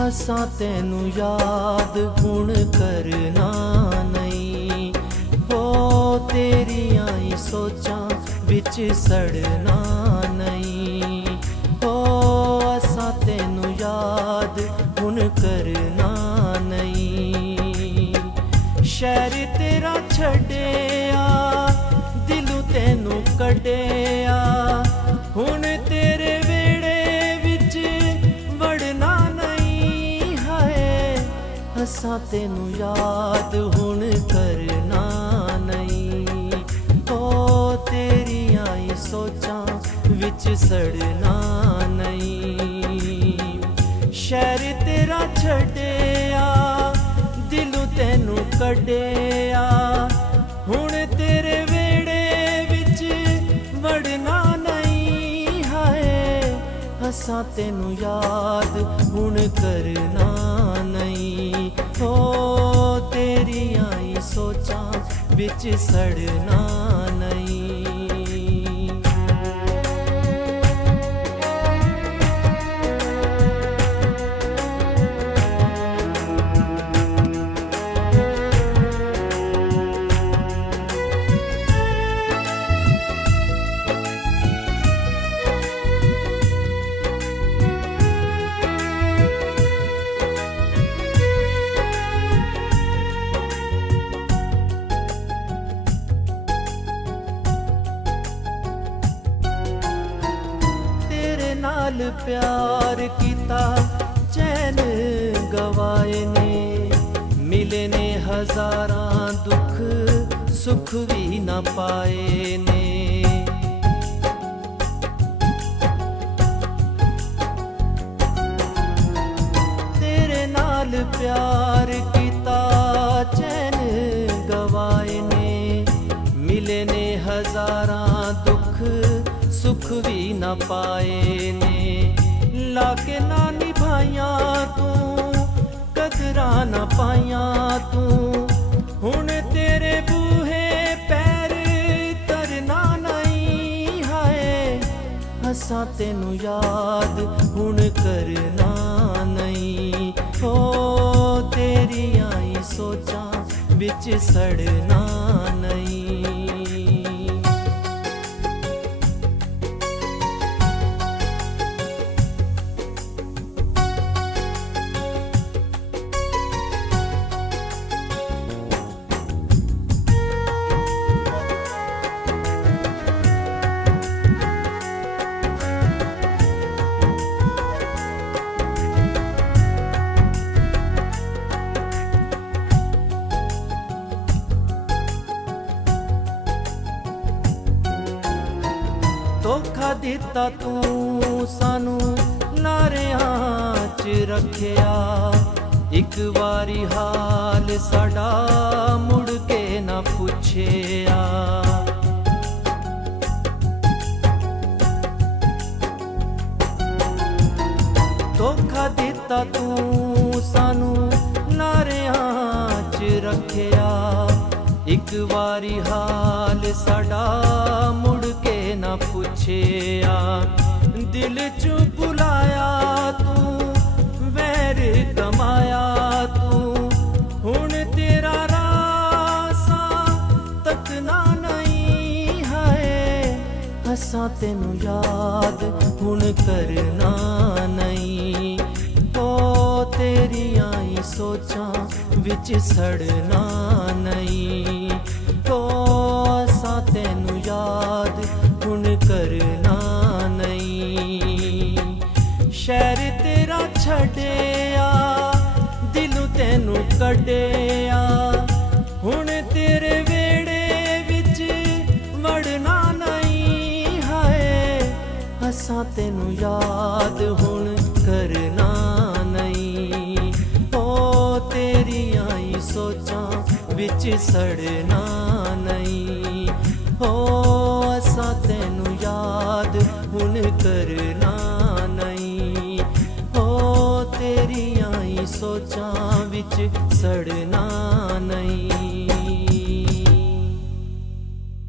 असां तैनू याद हुण करना नहीं। हो तेरियां ही सोचां विच सड़ना नहीं। हो असां तैनू याद हुण करना नहीं। शहर तेरा छड्डिया दिलों तैनू कड्डिया, हुण तेरे वेड़े विच वड़ना नहीं। हाय असां तैनू याद हुण करना नहीं। ओ तेरियां ही सोचां विच सड़ना नहीं। शहर तेरा छड्डिया दिलों तैनू कड्डिया, हुण तेरे वेड़े विच वड़ना नहीं। हाय असां तैनू याद हुण करना नहीं। हो तेरियां ही सोचां विच सड़ना नहीं। नाल प्यार किता चैन गवाए ने, मिले ने हजारां दुख सुख भी ना पाए ने। तेरे नाल प्यार किता चैन गवाए ने, मिले ने हजारां दुख सुख भी ना पाए ने। लाके ना निभाइया तू कदरा ना पाइया तू, हुण तेरे बूहे पैर तरना नहीं। हाय असां तैनू याद हुण करना नहीं। हो तेरियां ही सोचां विच सड़ना नहीं। धोखा दिता तू सानू लारियां च रखिया, एक वारी हाल साडा मुड़ के ना पुछिया। धोखा दिता तू सानू लारियां च रखिया, एक वारी हाल साडा मुड़ के ना पुछिया। दिल चू बुलाया तू वैर कमाया तू, हुण तेरा रासा तकना नहीं। हाय असां तैनू याद हुण करना नहीं। ओ तेरियां ही सोचां विच सड़ना नहीं। ओ असां तैनू याद हुण करना नहीं। शहर तेरा छड्डिया दिलों तैनू कड्डिया, हुण तेरे वेड़े विच वड़ना नहीं। हाय असां तैनू याद हुण करना नहीं। ओ तेरियां ही सोचां विच सड़ना नहीं। हो असां तैनू याद हुण करना नहीं। हो तेरियां ही सोचां विच सड़ना नहीं।